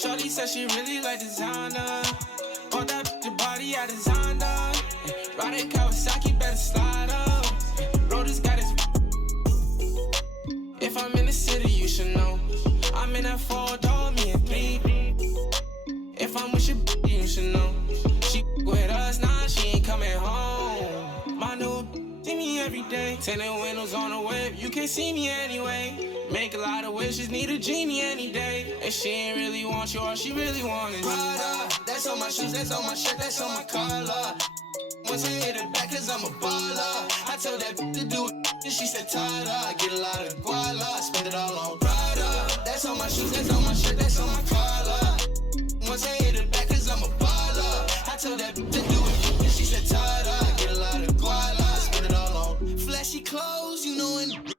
Shorty said she really like designer. Bought that the body I designed her. Riding Kawasaki, better slide up. Rollers got his. If I'm in the city, you should know. I'm in that 4-door, me and 3. If I'm with your you should know. She with us, nah, she ain't coming home. My new see me every day. Tinted windows on the whip, you can't see me anyway. Make a lot of wishes, need a genie any day. And she ain't really want you, all she really want is Prada. That's on my shoes, that's on my shirt, that's on my collar. Once I hit it back, cause I'm a baller. I told that to do it, and she said Tada. I get a lot of guala, spend it all on Prada. That's on my shoes, that's on my shirt, that's on my collar. Once I hit it back, cause I'm a baller. I told that to do it, and she said Tada. I get a lot of guala, spend it all on flashy clothes, you know, and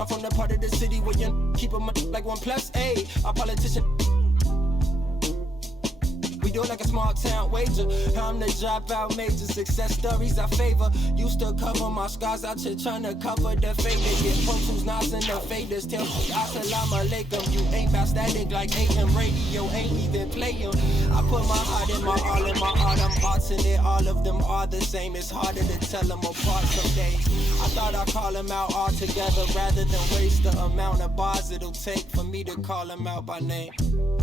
I'm from the part of the city where you keep them like 1+A. Our politician, we do it like a small town wager. I'm the dropout major, success stories I favor. Used to cover my scars out here trying to cover the fader. Get Pro Tools, Nas, and the faders. Tell Assalamu alaikum. You ain't bout static like AM radio, ain't even playing. I put my heart in my all in my art. I'm arts in it, all of them are the same. It's harder to tell them apart some days. I thought I'd call them out all together rather than waste the amount of bars it'll take for me to call them out by name.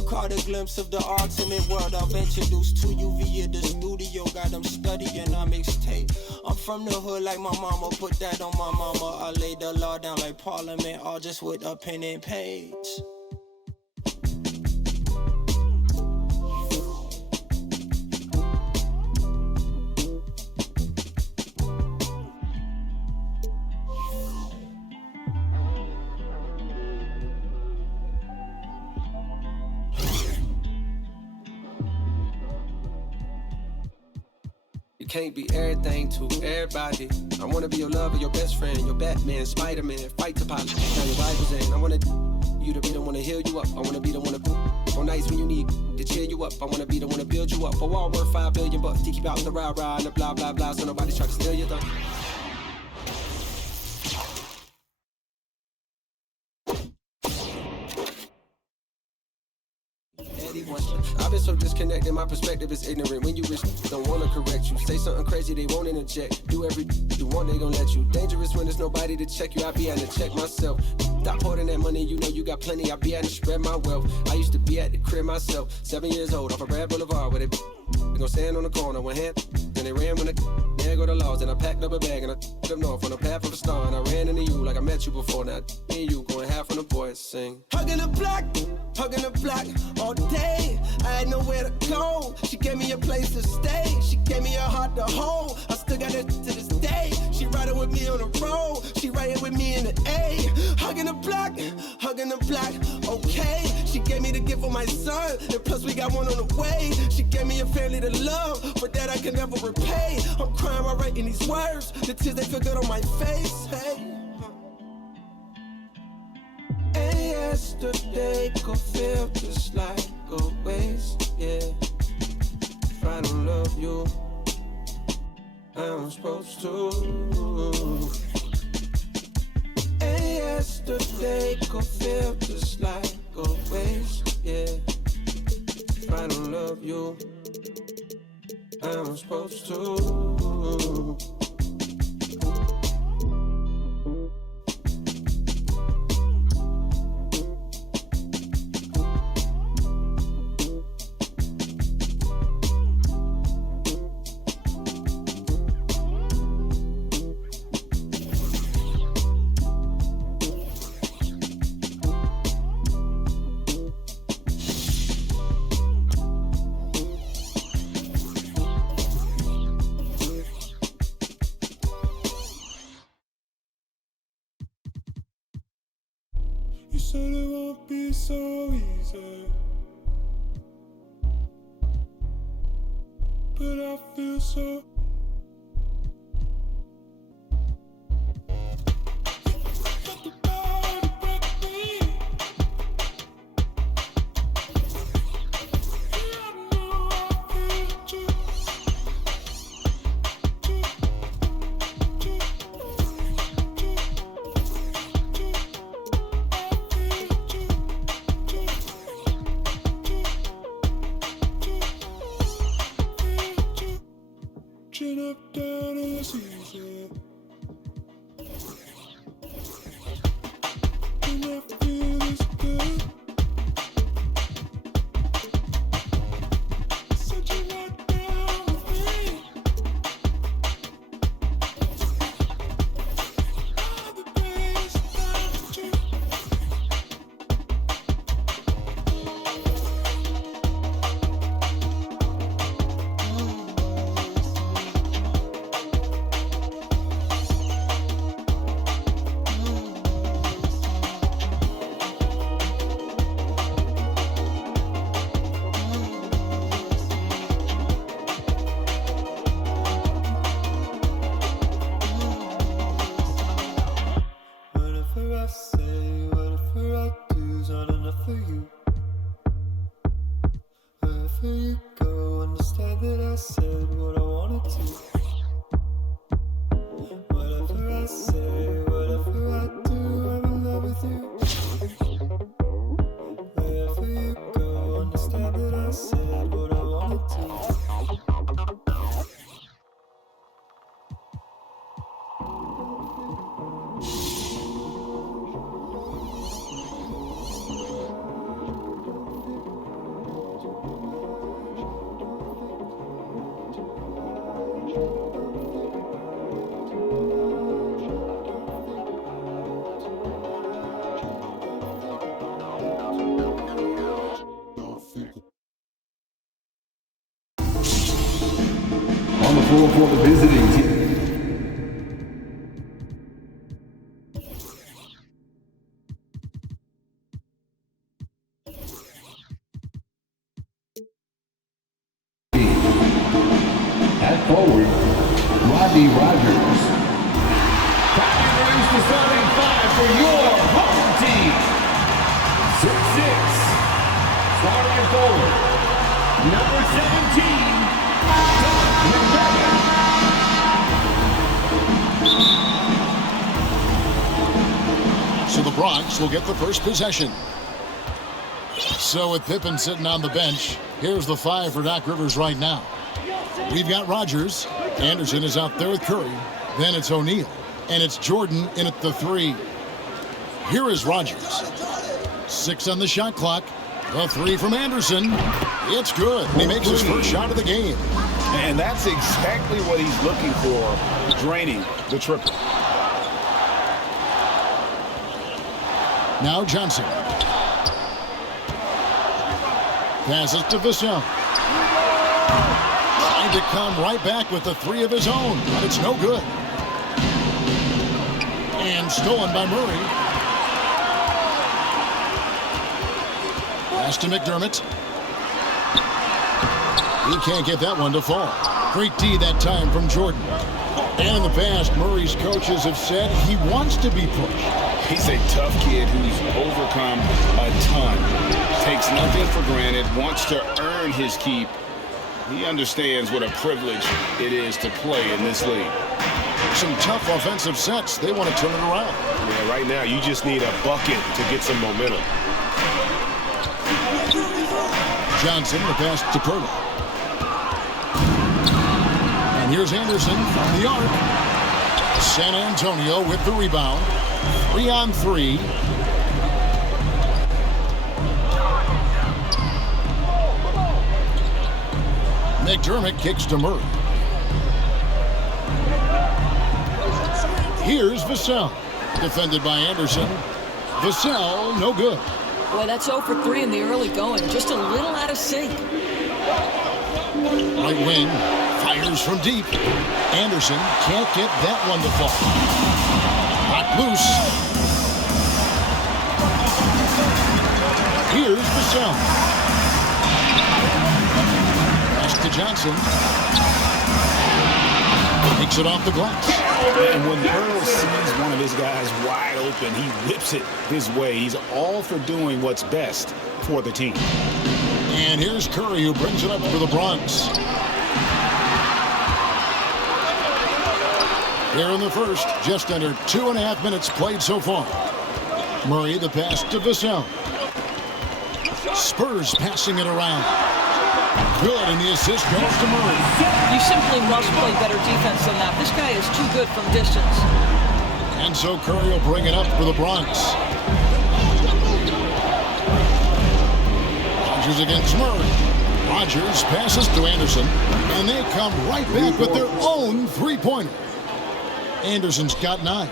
Caught a glimpse of the ultimate world I've introduced to you via the studio. Got them studying on mixtape. I'm from the hood like my mama, put that on my mama. I laid the law down like Parliament, all just with a pen and page. Can't be everything to everybody. I wanna be your lover, your best friend, your Batman, Spider-Man, fight the police. Now your Bible's in. I wanna you to be the one to heal you up. I wanna be the one to on nights when you need to cheer you up. I wanna be the one to build you up. A wall worth $5 billion bucks to keep out the rah-rah and the blah blah blah, so nobody's trying to steal your thunder. I've been so disconnected, my perspective is ignorant. When you wish don't wanna correct you, say something crazy, they won't interject. Do every you want, they gon' let you. Dangerous when there's nobody to check you. I be having to check myself. Stop hoarding that money, you know you got plenty. I be having to spread my wealth. I used to be at the crib myself, 7 years old, off a Brad Boulevard, where they gon' stand on the corner, one hand. Then they ran when there go the laws, and I packed up a bag and I took up north on the path of a star, and I ran into you like a met you before. Now me and you going half on the boys sing. Hugging the block all day. I had nowhere to go. She gave me a place to stay. She gave me a heart to hold. I still got it to this day. She riding with me on the road. She riding with me in the A. Hugging the block, okay. She gave me the gift of my son, and plus we got one on the way. She gave me a family to love, but that I can never repay. I'm crying while writing these words. The tears, they feel good on my face, hey. And yesterday could feel just like a waste, yeah. If I don't love you, I'm supposed to. And yesterday could feel just like a waste, yeah. If I don't love you, I'm supposed to. You said it won't be so easy, but I feel so. Chin up, down, it's easy. And I feel this good. Said you're not down with me. All the days without you. Whatever I say, whatever I do's not enough for you. Wherever you go, understand that I said what I wanted to. Whatever I say, whatever I do, I'm in love with you. Wherever you go, understand that I said what I wanted to. On the floor for the visiting team. At forward, Rodney Rogers. Time to introduce the starting five for your home team. 6'6", starting at forward, number 17, So the Bronx will get the first possession. So with Pippen sitting on the bench, here's the five for Doc Rivers right now. We've got Rogers. Anderson is out there with Curry. Then it's O'Neal. And it's Jordan in at the three. Here is Rogers. 6 on the shot clock. The three from Anderson. It's good. He makes his first shot of the game. And that's exactly what he's looking for, draining the triple. Now Johnson. Passes to Vassell. Trying to come right back with the three of his own, but it's no good. And stolen by Murray. Pass to McDermott. He can't get that one to fall. Great D that time from Jordan. And in the past, Murray's coaches have said he wants to be pushed. He's a tough kid who's overcome a ton. Takes nothing for granted, wants to earn his keep. He understands what a privilege it is to play in this league. Some tough offensive sets. They want to turn it around. Yeah, right now you just need a bucket to get some momentum. Johnson, the pass to Purtle. And here's Anderson from the arc. San Antonio with the rebound. 3-on-3. McDermott kicks to Murray. Here's Vassell. Defended by Anderson. Vassell, no good. Boy, that's 0 for 3 in the early going. Just a little out of sync. Right wing. Fires from deep. Anderson can't get that one to fall. Knocked loose. Here's Vassell. Pass to Johnson. Takes it off the glass. And when Earl sees one of his guys wide open, he whips it his way. He's all for doing what's best for the team. And here's Curry, who brings it up for the Bronx. Here in the first, just under 2.5 minutes played so far. Murray, the pass to Vassell. Spurs passing it around. Good, and the assist goes to Murray. You simply must play better defense than that. This guy is too good from distance. And so Curry will bring it up for the Bronx. Rodgers against Murray. Rodgers passes to Anderson, and they come right back with their own three-pointer. Anderson's got 9.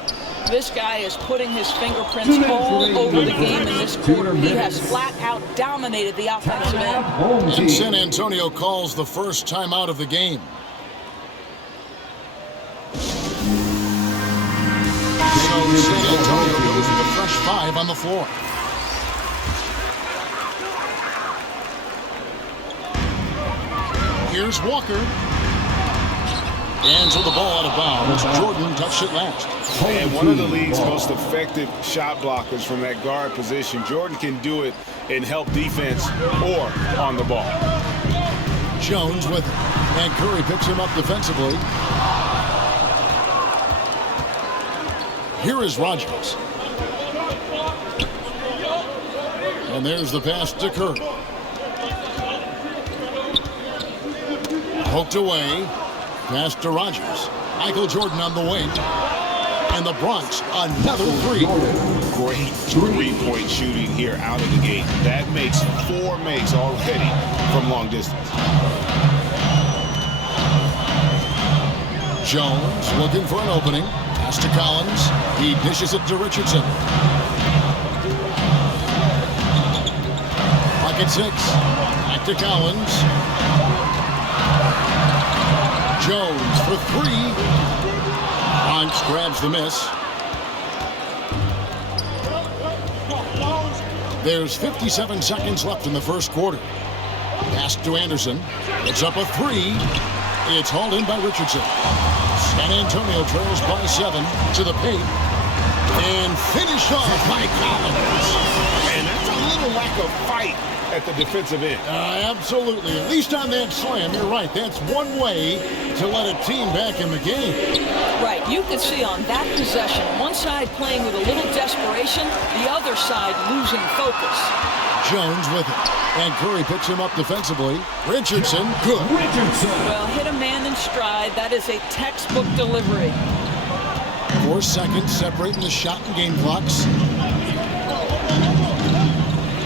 This guy is putting his fingerprints all over the game in this quarter. He has flat out dominated the offensive end. And San Antonio calls the first timeout of the game. So San Antonio goes with a fresh 5 on the floor. Here's Walker. And so the ball out of bounds. Jordan touched it last. And one of the league's most effective shot blockers from that guard position. Jordan can do it in help defense or on the ball. Jones with it. And Curry picks him up defensively. Here is Rodgers. And there's the pass to Curry. Poked away. Pass to Rodgers. Michael Jordan on the wing. And the Bronx, another 3. Great three-point shooting here out of the gate. That makes 4 makes already from long distance. Jones looking for an opening. Pass to Collins. He dishes it to Richardson. Pocket 6. Back to Collins. Jones for 3. Bronx grabs the miss. There's 57 seconds left in the first quarter. Pass to Anderson. It's up a 3. It's hauled in by Richardson. San Antonio trails by 7 to the paint. And finished off by Collins. And that's a little lack of fight at the defensive end. Absolutely. At least on that slam, you're right. That's one way to let a team back in the game. Right. You can see on that possession, one side playing with a little desperation, the other side losing focus. Jones with it. And Curry picks him up defensively. Richardson, good. Well, hit a man in stride. That is a textbook delivery. 4 seconds separating the shot and game clocks.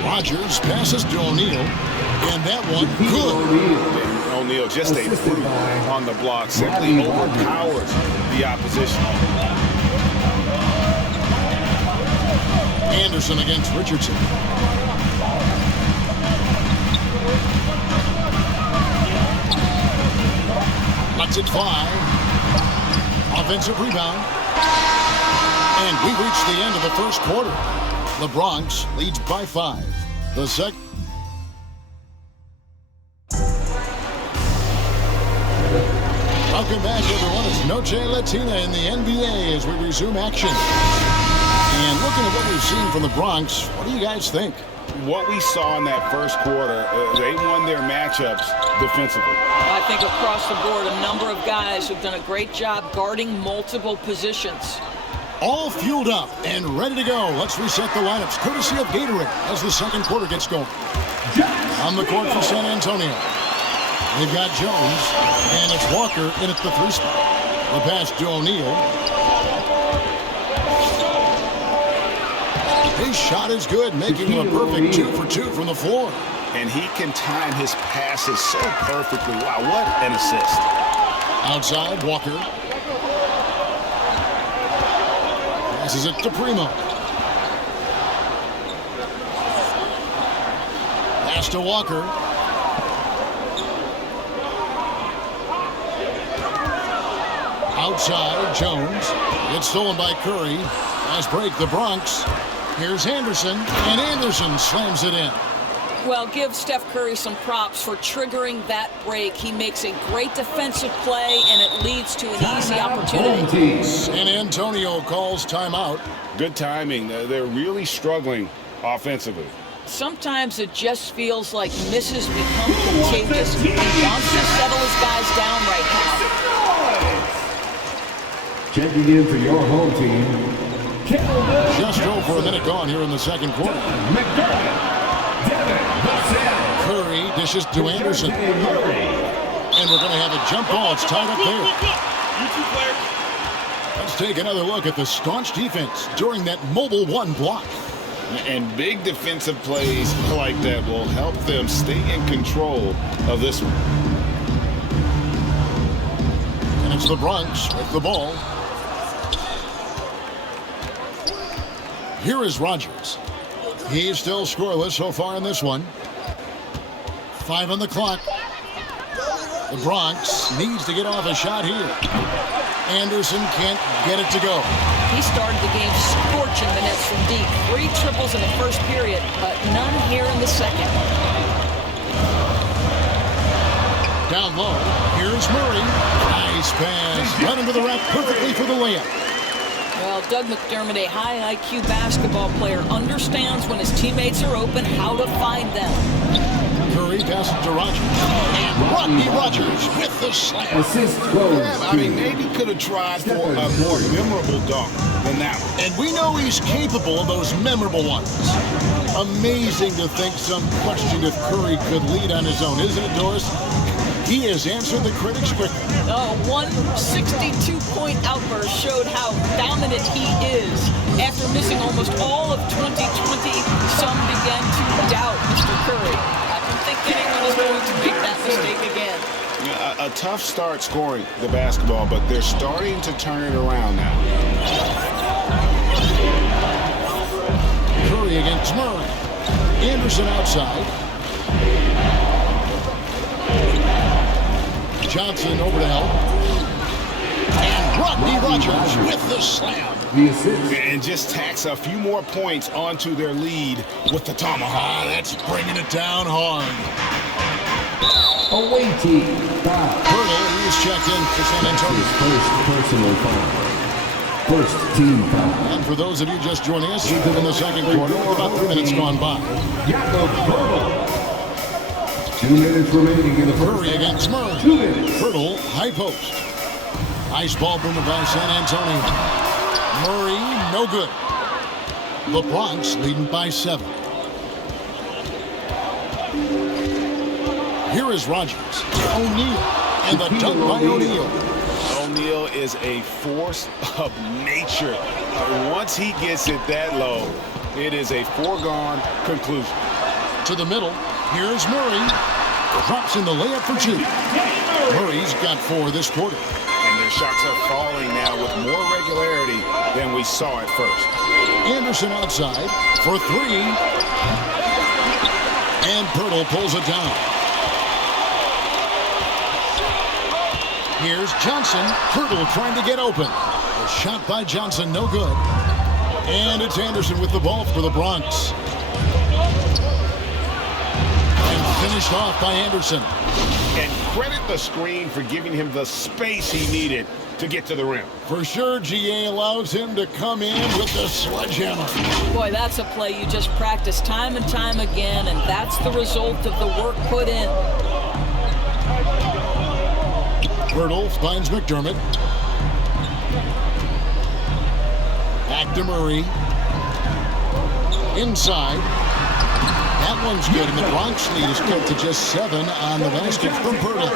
Rodgers passes to O'Neal. And that one, good. O'Neal, just a brute on the block, simply overpowers the opposition. Anderson against Richardson. Lets it fly. Offensive rebound. And we've reached the end of the first quarter. The Bronx leads by 5. The second. Welcome back, everyone. It's Noche Latina in the NBA as we resume action. And looking at what we've seen from the Bronx, what do you guys think? What we saw in that first quarter, they won their matchups defensively. I think across the board, a number of guys have done a great job guarding multiple positions. All fueled up and ready to go. Let's reset the lineups, courtesy of Gatorade, as the second quarter gets going. On the court for San Antonio, they've got Jones, and it's Walker in at the 3 spot. The pass to O'Neal. His shot is good, making him a perfect 2 for 2 from the floor. And he can time his passes so perfectly. Wow, what an assist. Outside, Walker. Passes it to Primo. Pass to Walker. Outside, Jones. It's stolen by Curry. Nice break, the Bronx. Here's Anderson, and Anderson slams it in. Well, give Steph Curry some props for triggering that break. He makes a great defensive play, and it leads to an easy opportunity. San Antonio calls timeout. Good timing. They're really struggling offensively. Sometimes it just feels like misses become contagious. He wants to settle his guys down right now. Checking in for your home team, Just over a minute gone here in the second quarter. Curry dishes to Anderson. And we're going to have a jump ball. It's tied up there. Let's take another look at the staunch defense during that mobile 1 block. And big defensive plays like that will help them stay in control of this one. And it's the Bronx with the ball. Here is Rogers. He's still scoreless so far in this one. 5 on the clock. The Bronx needs to get off a shot here. Anderson can't get it to go. He started the game scorching minutes from deep. 3 triples in the first period, but none here in the second. Down low, here's Murray. Nice pass. Run into the rack perfectly for the layup. Well, Doug McDermott, a high IQ basketball player, understands when his teammates are open how to find them. Curry passes to Rogers. And Rodney Rogers with the slam. assist goes I mean, maybe could have tried for a more memorable dunk than that one. And we know he's capable of those memorable ones. Amazing to think some questioned if Curry could lead on his own, isn't it, Doris? He has answered the critics quickly. One 62-point outburst showed how dominant he is. After missing almost all of 2020, some began to doubt Mr. Curry. I don't think anyone is going to make that mistake again. Yeah, a tough start scoring the basketball, but they're starting to turn it around now. Curry against Murray. Anderson outside. Johnson over to help. And Rodney Rogers with the slam. the assist. And just tacks a few more points onto their lead with the tomahawk. That's bringing it down hard. Away team foul. Hurdle is checked in for San Antonio. First personal foul. First team foul. And for those of you just joining us, in the second quarter, about 3 minutes gone by. Jakob Hurdle. 2 minutes remaining in the first. Curry against Murray. 2 minutes. Hurdle, high post. Nice ball movement by San Antonio. Murray, no good. The Bronx leading by 7. Here is Rogers. O'Neal. And the dunk by O'Neal. O'Neal is a force of nature. Once he gets it that low, it is a foregone conclusion. To the middle. Here's Murray. Drops in the layup for 2. Murray's got 4 this quarter. And their shots are falling now with more regularity than we saw at first. Anderson outside for three. And Pirtle pulls it down. Here's Johnson. Pirtle trying to get open. A shot by Johnson, no good. And it's Anderson with the ball for the Bronx. And finished off by Anderson. And credit the screen for giving him the space he needed to get to the rim. For sure, GA allows him to come in with the sledgehammer. Boy, that's a play you just practice time and time again, and that's the result of the work put in. Pirtle finds McDermott. Back to Murray. Inside. That one's good, and the Bronx lead is cut to just 7 on the basket from Pirtle.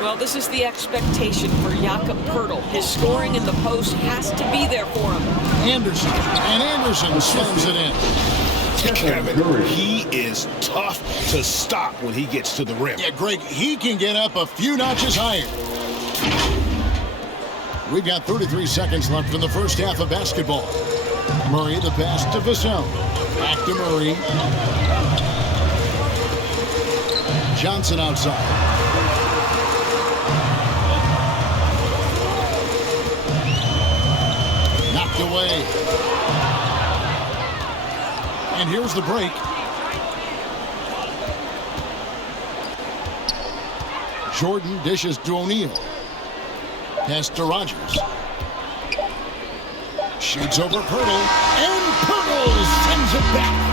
Well, this is the expectation for Jakob Pirtle. His scoring in the post has to be there for him. Anderson, and Anderson slams it in. Kevin, he is tough to stop when he gets to the rim. Yeah, Greg, he can get up a few notches higher. We've got 33 seconds left in the first half of basketball. Murray, the pass to Vassell. Back to Murray. Johnson outside. Knocked away. And here's the break. Jordan dishes to O'Neal. Pass to Rogers. Shoots over Pirtle. And Pirtle sends it back.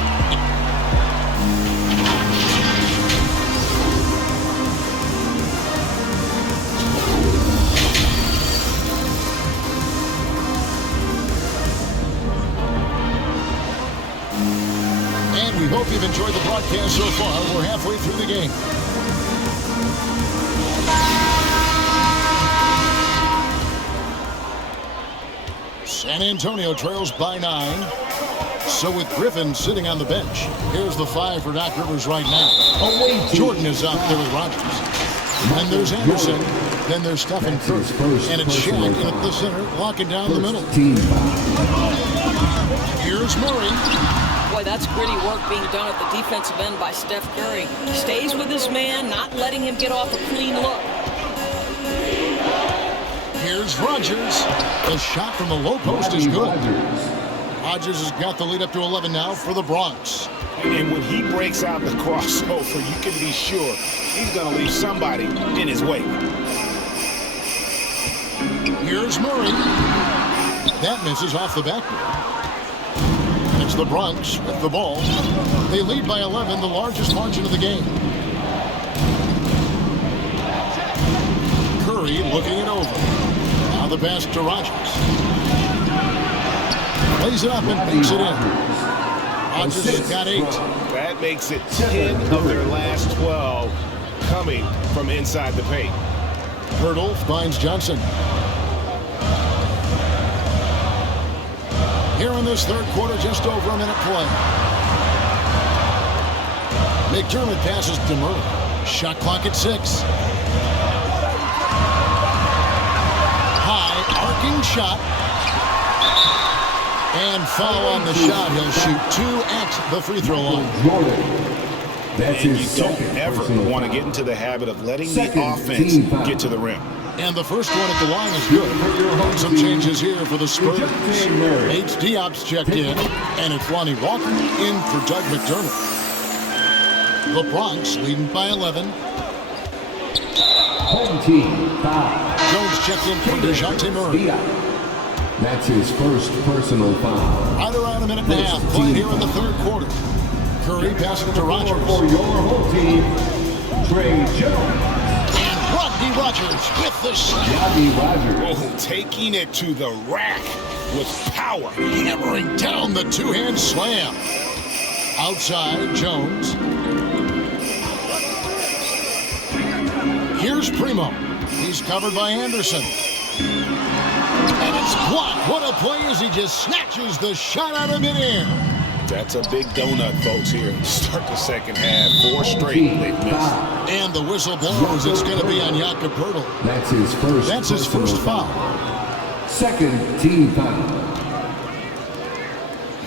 And we hope you've enjoyed the broadcast so far. We're halfway through the game. San Antonio trails by 9. So with Griffin sitting on the bench, here's the 5 for Doc Rivers right now. Jordan is out there with Rogers. And there's Anderson. Then there's Stephen Curry. And it's Shaq in at the center, locking down the middle. Here's Murray. Boy, that's gritty work being done at the defensive end by Steph Curry. He stays with his man, not letting him get off a clean look. Here's Rogers. The shot from the low post is good. Rogers has got the lead up to 11 now for the Bronx. And when he breaks out the crossover, you can be sure he's going to leave somebody in his wake. Here's Murray. That misses off the backboard. It's the Bronx with the ball. They lead by 11, the largest margin of the game. Curry looking it over. Now the pass to Rogers. Plays it up and banks it in. Rogers has got 8. That makes it 10 of their last 12 coming from inside the paint. Pirtle finds Johnson. Here in this third quarter, just over a minute play. McDermott passes to Murray. Shot clock at 6. High, arcing shot. And foul on the shot. He'll shoot 2 at the free throw line. And you don't ever want to get into the habit of letting the offense get to the rim. And the first one at the line is good. Some changes here for the Spurs. Nate Diop's checked in, and it's Lonnie Walker in for Doug McDermott. The Bronx leading by 11. Home team foul. Jones checked in for DeJounte Murray. That's his first personal foul. Right around a minute and a half played here in the third quarter. Curry passing to Rogers. For your home team, Trey Jones. Rodney Rogers with the shot. Rodney Rogers. Oh, taking it to the rack with power. Hammering down the two-hand slam. Outside, Jones. Here's Primo. He's covered by Anderson. And it's blocked. What a play as he just snatches the shot out of midair. That's a big donut, folks, here. Start the second half. 4 straight they've missed. And the whistle blows. It's going to be on Jakob Pirtle. That's his first foul. Second team foul.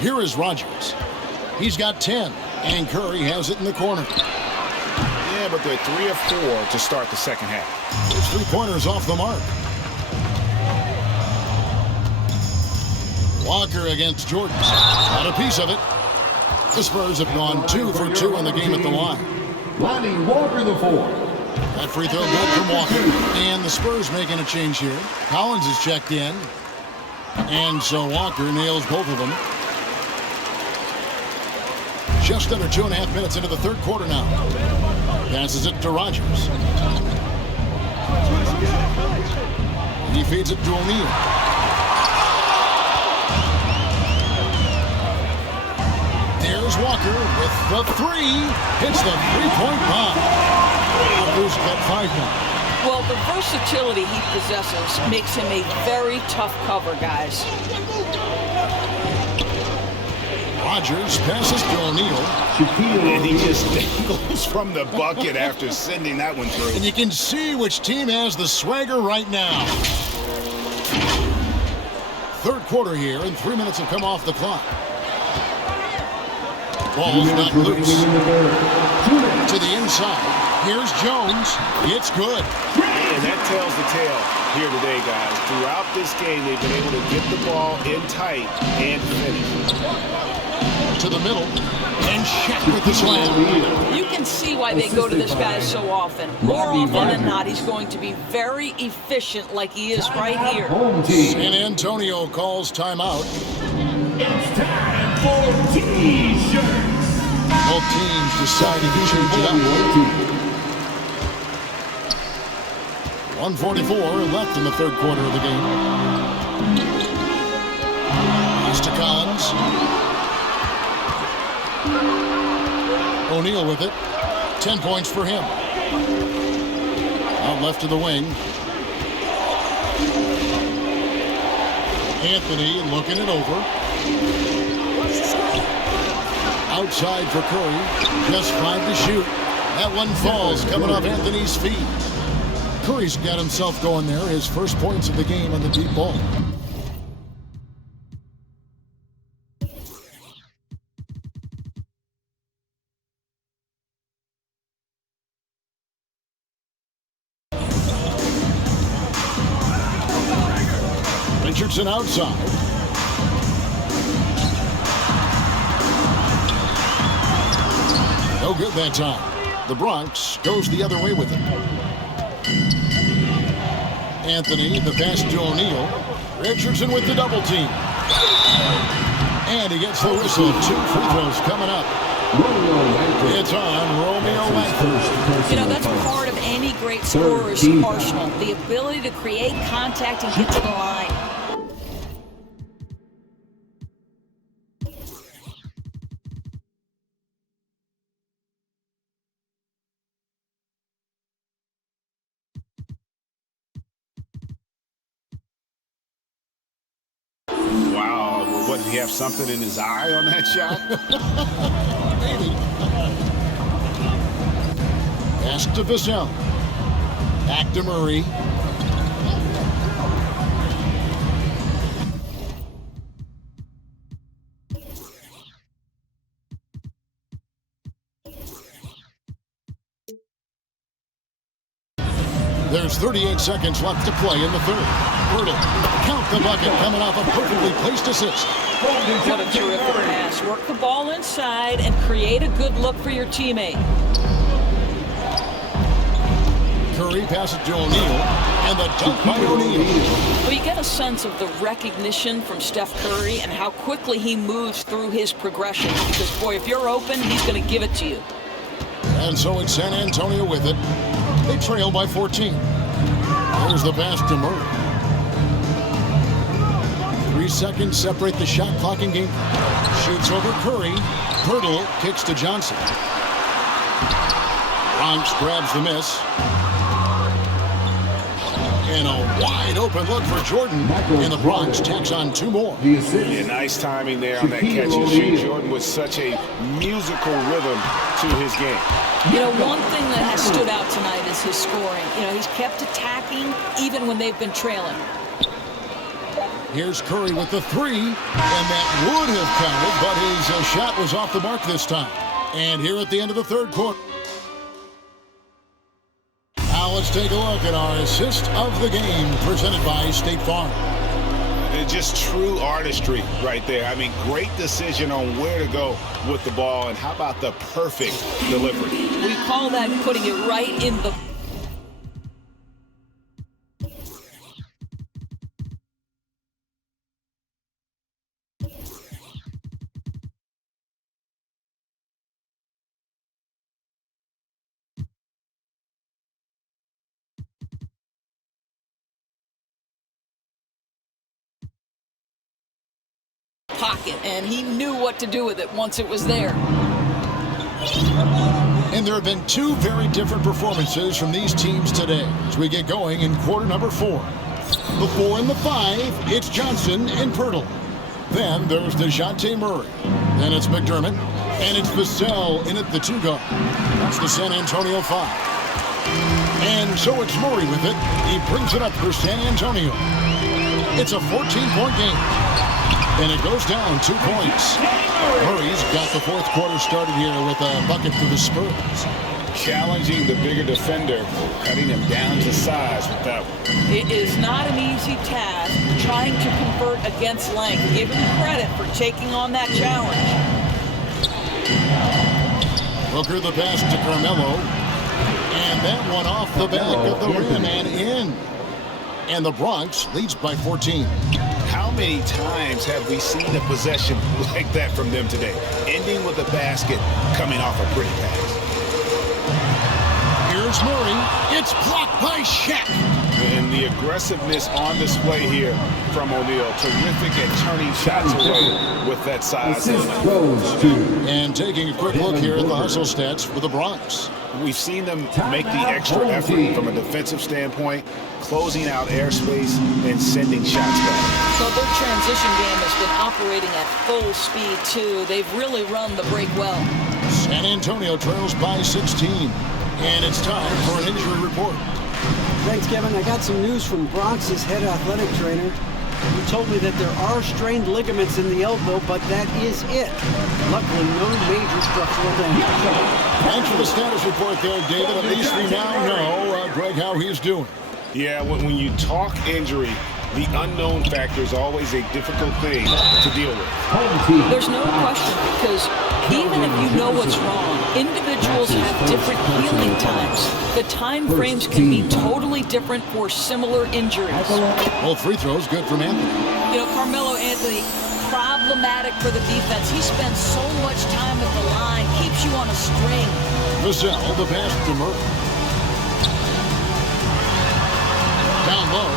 Here is Rogers. He's got 10, and Curry has it in the corner. Yeah, but they're 3 of 4 to start the second half. There's 3 pointers off the mark. Walker against Jordan. Got a piece of it. The Spurs have gone 2 for 2 in the game at the line. Lonnie Walker, the 4. That free throw good from Walker. And the Spurs making a change here. Collins is checked in. And so Walker nails both of them. Just under 2.5 minutes into the third quarter now. Passes it to Rogers. He feeds it to O'Neal. There's Walker with the 3. Hits the three-point bomb. Walker's got 5 now. Well, the versatility he possesses makes him a very tough cover, guys. Rogers passes to O'Neal. And he just dangles from the bucket after sending that one through. And you can see which team has the swagger right now. Third quarter here, and 3 minutes have come off the clock. Ball's not loose. To the inside. Here's Jones. It's good. And that tells the tale here today, guys. Throughout this game, they've been able to get the ball in tight and finish. To the middle. And Shaq with the slam. You can see why they go to this guy so often. More often than not, he's going to be very efficient like he is right here. San Antonio calls timeout. It's time for T-shirts. Both teams deciding to change it up. 1:44 left in the third quarter of the game. Pass to Collins. O'Neal with it. 10 points for him. Out left to the wing. Anthony looking it over. Outside for Curry. Just 5 to shoot. That one falls coming off Anthony's feet. Curry's got himself going there. His first points of the game on the deep ball. Richardson outside. No good that time. The Bronx goes the other way with it. Anthony, the pass to O'Neal. Richardson with the double team. And he gets the whistle. 2 free throws coming up. It's on Romeo Langford. You know, that's part of any great scorer's arsenal. The ability to create contact and get to the line. Wow, what, did he have something in his eye on that shot? Maybe. Pass to Vassell. Back to Murray. There's 38 seconds left to play in the third. Hurdle. Count the bucket coming off a perfectly placed assist. What a terrific pass. Work the ball inside and create a good look for your teammate. Curry passes to O'Neal, and the dunk by O'Neal. Well, you get a sense of the recognition from Steph Curry and how quickly he moves through his progression. Because, boy, if you're open, he's going to give it to you. And so it's San Antonio with it. They trail by 14. There's the pass to Murray. 3 seconds separate the shot clock and game. Shoots over Curry. Hurdle kicks to Johnson. Bronx grabs the miss. And a wide open look for Jordan. And the Bronx tacks on 2 more. Yeah, nice timing there on that catch and shoot. Jordan with such a musical rhythm to his game. You know, one thing that has stood out tonight is his scoring. You know, he's kept attacking even when they've been trailing. Here's Curry with the three, and that would have counted, but his shot was off the mark this time. And here at the end of the third quarter. Now let's take a look at our assist of the game presented by State Farm. And just true artistry right there. I mean, great decision on where to go with the ball, and how about the perfect delivery? We call that putting it right in the... pocket, and he knew what to do with it once it was there. And there have been two very different performances from these teams today as we get going in quarter number 4. The 4 and the 5, it's Johnson and Pirtle. Then there's DeJounte Murray. Then it's McDermott, and it's Vassell in at the 2 guard. That's the San Antonio 5. And so it's Murray with it. He brings it up for San Antonio. It's a 14-point game. And it goes down 2 points. Murray's got the fourth quarter started here with a bucket for the Spurs. Challenging the bigger defender, cutting him down to size with that one. It is not an easy task trying to convert against length. Give him credit for taking on that challenge. Booker the pass to Carmelo. And that one off the back of the rim and in. And the Bronx leads by 14. How many times have we seen a possession like that from them today? Ending with a basket, coming off a pretty pass. Here's Murray. It's blocked by Shaq. And the aggressiveness on display here from O'Neal. Terrific at turning shots away with that size. And taking a quick look here at the hustle stats for the Bronx. We've seen them make the extra effort from a defensive standpoint, closing out airspace and sending shots back. So their transition game has been operating at full speed, too. They've really run the break well. San Antonio trails by 16. And it's time for an injury report. Thanks, Kevin. I got some news from Bronx's head athletic trainer. He told me that there are strained ligaments in the elbow, but that is it. Luckily, no major structural damage. Thanks for the status report there, David. At least we now know, Greg, how he's doing. Yeah, when you talk injury, the unknown factor is always a difficult thing to deal with. There's no question, because even if you know what's wrong, individuals have different healing times. The time frames can be totally different for similar injuries. Both free throws good from Anthony. You know, Carmelo Anthony, problematic for the defense. He spends so much time at the line, keeps you on a string. Vassell, the pass to Murray. Down low.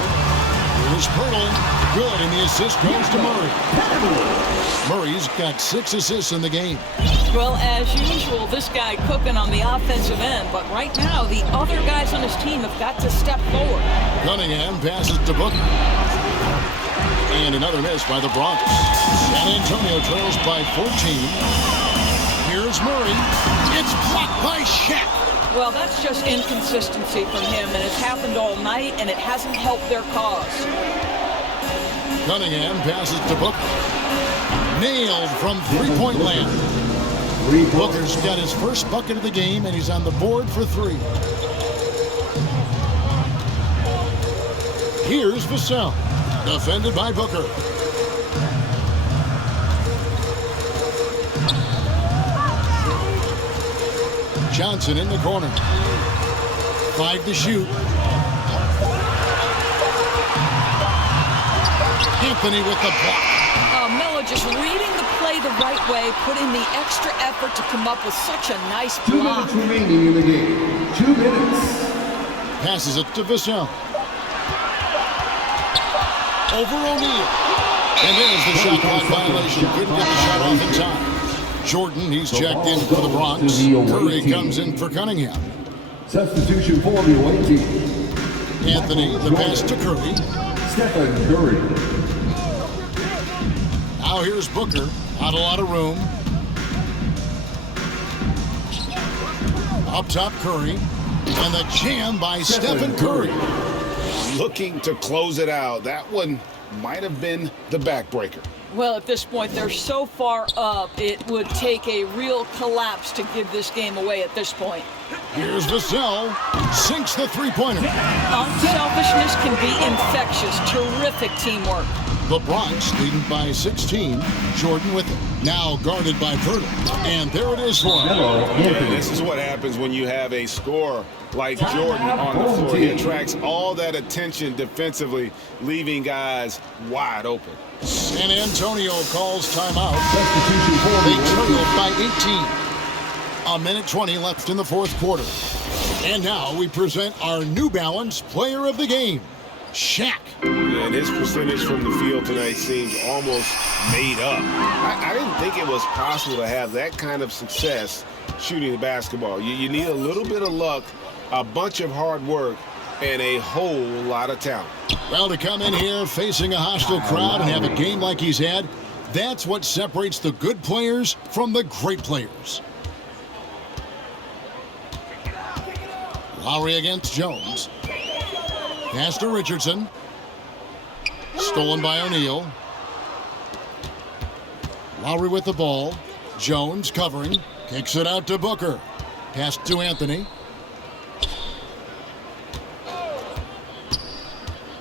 Here's Pirtle. Good, and the assist goes to Murray. Murray's got 6 assists in the game. Well, as usual, this guy cooking on the offensive end, but right now, the other guys on his team have got to step forward. Cunningham passes to Booker. And another miss by the Bronx. San Antonio trails by 14. Here's Murray. It's blocked by Shaq. Well, that's just inconsistency from him, and it's happened all night, and it hasn't helped their cause. Cunningham passes to Booker. Nailed from three-point land. Booker's got his first bucket of the game, and he's on the board for 3. Here's Vassell. Defended by Booker. Johnson in the corner. 5 to shoot. Anthony with the block. Melo just reading the play the right way, putting the extra effort to come up with such a nice block. 2 minutes remaining in the game. 2 minutes. Passes it to Vassell. Over O'Neal. And there's the shot clock violation. Couldn't get the shot off in time. Jordan, he's checked in for the Bronx. Curry comes in for Cunningham. Substitution for the away team. Anthony, the pass to Curry. Stephen Curry. Now here's Booker. Not a lot of room. Up top, Curry. And the jam by Stephen Curry. Looking to close it out. That one might have been the backbreaker. Well, at this point, they're so far up, it would take a real collapse to give this game away at this point. Here's Vassell, sinks the three-pointer. Unselfishness can be infectious. Terrific teamwork. The Bronx leading by 16. Jordan with it. Now guarded by Verta. And there it is for him. Yeah, this is what happens when you have a scorer like Jordan on the floor. He attracts all that attention defensively, leaving guys wide open. San Antonio calls timeout. They trail by 18. A minute 20 left in the fourth quarter. And now we present our New Balance player of the game, Shaq. And his percentage from the field tonight seems almost made up. I didn't think it was possible to have that kind of success shooting the basketball. You need a little bit of luck, a bunch of hard work, and a whole lot of talent. Well, to come in here facing a hostile crowd and have a game like he's had, that's what separates the good players from the great players. Lowry against Jones. Pass to Richardson. Stolen by O'Neal. Lowry with the ball. Jones covering. Kicks it out to Booker. Pass to Anthony.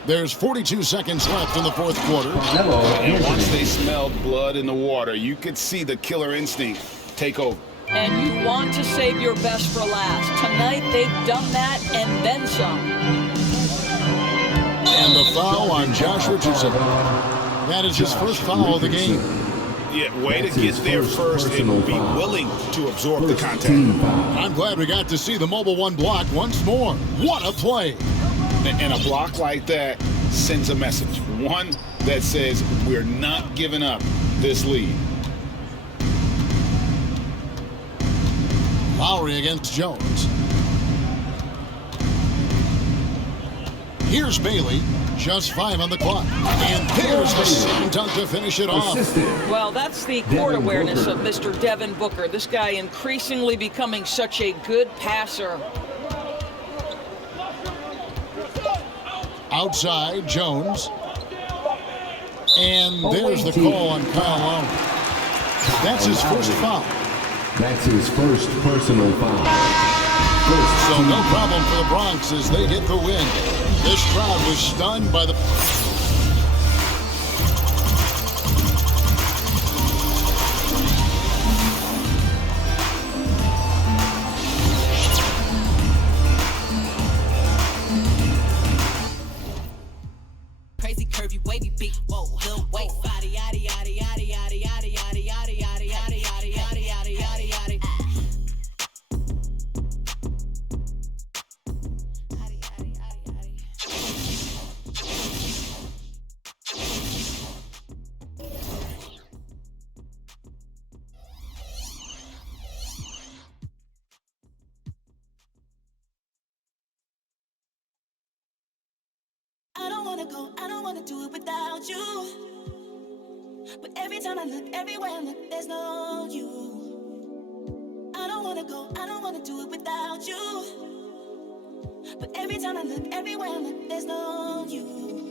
There's 42 seconds left in the fourth quarter. And once they smelled blood in the water, you could see the killer instinct take over. And you want to save your best for last. Tonight, they've done that and then some. And the foul on Josh Richardson. That is his first foul of the game. Yeah, way to get there first and be willing to absorb the contact. I'm glad we got to see the Mobile One block once more. What a play. And a block like that sends a message. One that says we're not giving up this lead. Lowry against Jones. Here's Bailey. Just 5 on the clock. And there's the second dunk to finish it off. Well, that's the court awareness of Mr. Devin Booker. This guy increasingly becoming such a good passer. Outside, Jones. And there's the call on Kyle Lowry. That's his first foul. That's his first personal foul. So no problem for the Bronx as they get the win. This crowd was stunned by the... Crazy curvy wavy beat, whoa, little weight, yada yada yada yada yada yada yada yada yada yada yada yada yada yada yada. I don't wanna do it without you. But every time I look, everywhere I look, there's no you. I don't wanna go, I don't wanna do it without you. But every time I look, everywhere I look, there's no you.